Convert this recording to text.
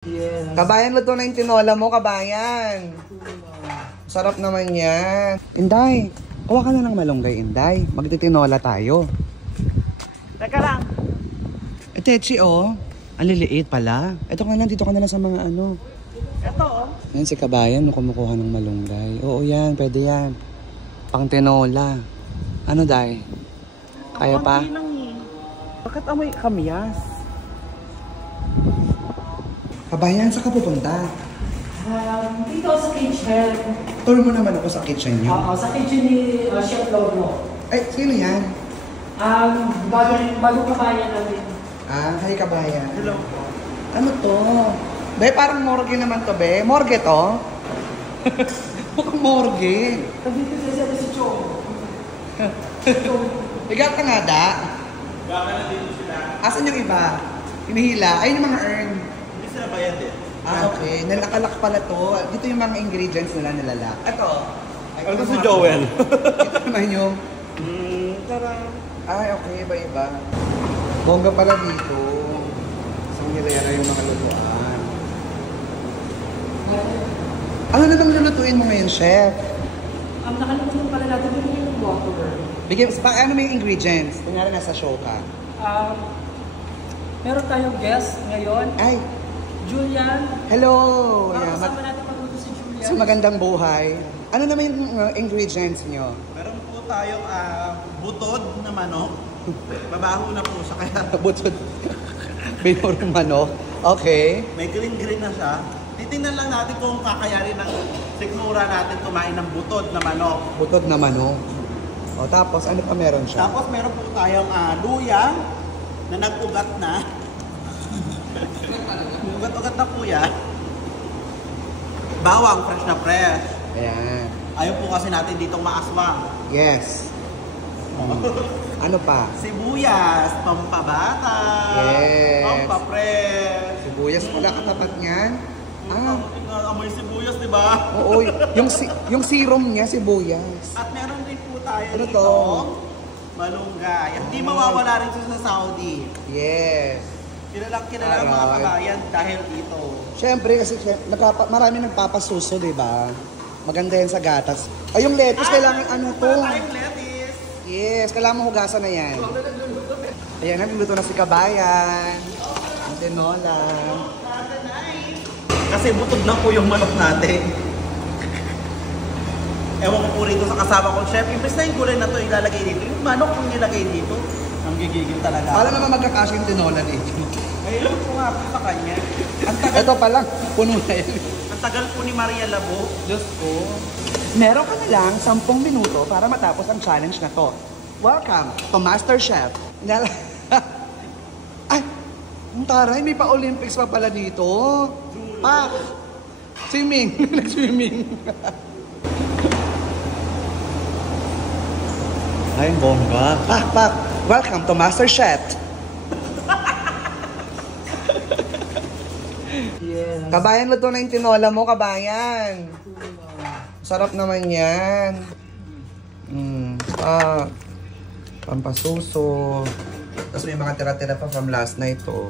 Yes. Kabayan, luto na yung tinola mo, kabayan. Sarap naman yan. Inday, kuha ka na ng malunggay, Inday. Magtitinola tayo. Teka lang. Techi, oh. Ang liliit pala. Ito ka na, dito ka na lang sa mga ano. Ito, oh. Yan si kabayan, no, kumukuha ng malunggay. Oo yan, pwede yan. Pang tinola. Ano, Day? Kaya pa? Konti lang eh. Bakit amoy kamyas? Kabayan, saan ka pupunta? Dito sa kitchen. Tour mo naman ako sa kitchen niyo. Oo, sa kitchen ni Chef Lobo. Ay, sino yan? Bagong kabayan namin. Ah, hi kabayan. Hello. Ano to? Be, parang morgue naman to, be. Morgue to? Mukhang morgue. Nandito siya si Chong. Higa ka nga, da. Higa ka na dito sila. Asan yung iba? Hinihila. Ay, yung mga earn. Hindi sila bayad eh. Ah, okay. Nalakalak pala to. Dito yung mga ingredients nila nilalak. Ito. Ano si Joel? Ito naman yung... Tara. Ay, okay. Iba-iba. Bongga pala dito. Isang nilera yung mga lutuan. Ano na bang lulutuin mo ngayon, chef? Nakalimutan pala natin yung water. Bigyan, ano may ingredients? Kunyari nasa show ka. Meron tayong guest ngayon. Ay, Julian. hello! Kasama natin magluto si Julian. Sa magandang buhay. Ano naman yung ingredients nyo? Meron po tayong butod na manok. Babaho na po siya kaya Butod. Binurong manok. Okay. may green na siya. Titingnan lang natin kung kakayarin ng sikmura natin kumain ng butod na manok. Butod na manok. O tapos, ano pa meron siya? Tapos meron po tayong luya na nag-ugat na. Ugat-ugat na po yan. Bawang fresh na fresh. Ayan. Ayaw po kasi natin ditong maaswang. Yes. Ano pa? Sibuyas, pampabata. Yes. Pampapres. Sibuyas pala katapat niyan. Amoy sibuyas, di ba? Oo, yung serum niya, sibuyas. At meron din po tayo Ano dito. to? Malunggay. Hindi mawawala rin siya sa Saudi. Yes. Kilalang mga Alright. kabayan dahil dito. Siyempre, kasi marami nagpapasuso, di ba? Maganda yan sa gatas. Ay, yung lettuce, kailangan ano to? Meron tayong lettuce. Yes, kailangan mo hugasan na yan. Ayan, nagluluto na si kabayan. Ang tinola. Kasi butod na po yung manok natin. Ewan ko po rito sa kasama kong chef. Imbes na yung gulay na to ilalagay dito. Yung manok kung nilagay dito, ang gigigil talaga. Paano naman magkakasya yung tinola dito? Ayun po nga po sa kanya. Ito pa lang, puno na yan. Ang tagal po ni Maria Labo. Diyos ko. Meron ka na lang 10 minuto para matapos ang challenge na to. Welcome to Master Chef. Ay, ang taray, may pa-Olympics pa pala dito. Pak! Swimming. Nag-swimming. Ay, bongga. Pak! Welcome to Master Chef. Yes. Kabayan, luto na yung tinola mo, kabayan. Sarap naman yan. Pampasuso. Tapos may mga tira-tira pa from last night, oh.